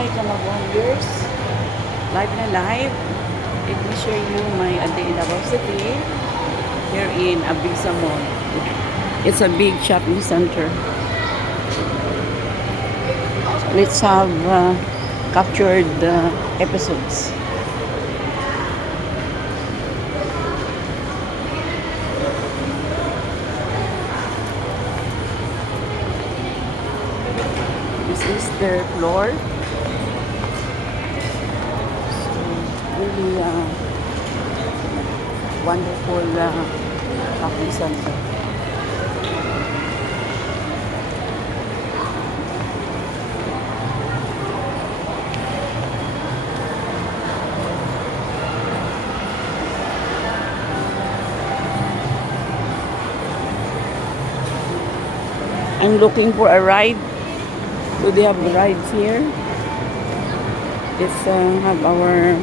Hi, Kamagwangers. Live na live. Let me share you my day in Davao City here in Abisa Mall. It's a big shopping center. Let's have captured episodes. This is their floor. So, really wonderful shopping center. I'm looking for a ride. Do they have rides here? Let's have our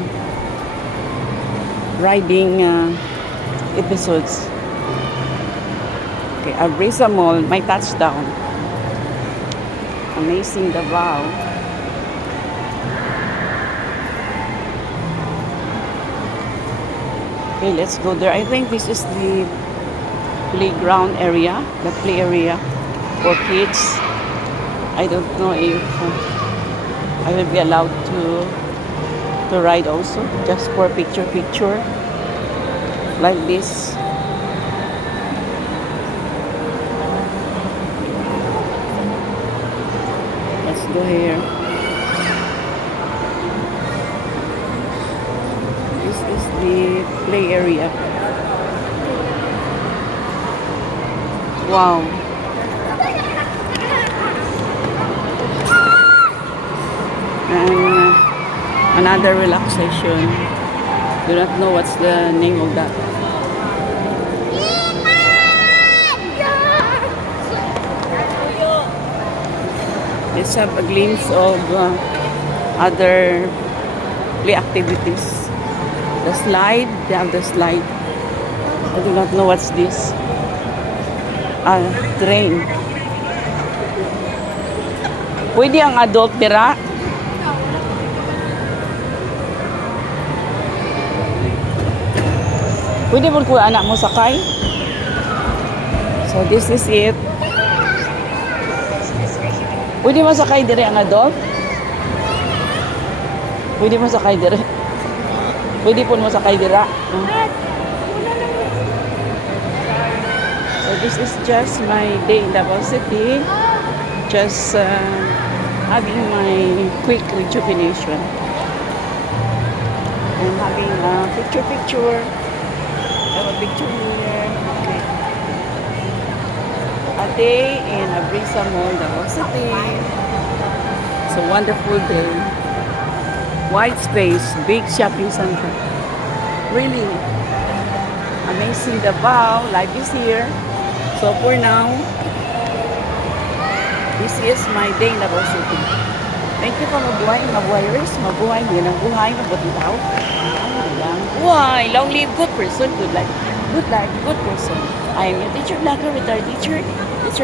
riding episodes. Okay, Abisa Mall, my touchdown. Amazing Davao. Okay, let's go there. I think this is the playground area, the play area for kids. I don't know if I will be allowed to ride also, just for picture like this. Let's go here. This is the play area. Wow. And another relaxation. Do not know what's the name of that. Let's have a glimpse of other play activities. The slide, they have the slide. I do not know what's this. Train. Pwede ang adult dira. Pwede mo kung anak mo sakay. So this is it. Pwede mo sakay dire ang adult? Pwede mo sakay dire? Pwede po mo sakay dira. So this is just my day in Davao City. Just having my quick rejuvenation. I'm having a picture. I have a picture here. Okay. A day in Abisa Mall, Davao City. It's a wonderful day. Wide space, big shopping center. Really amazing Davao. Life is here. So for now, this is my day in Davao City. Thank you for mabuhay-ers, mabuhay, yun ang buhay, mabuting tao. Buhay, long live, good person, good life, good person. I am your teacher vlogger, retired teacher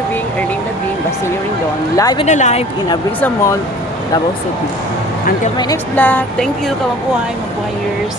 being Erlinda being Basilio Rindon, live and alive in Abisa Mall, Davao City. Until my next vlog, thank you, mabuhay-ers.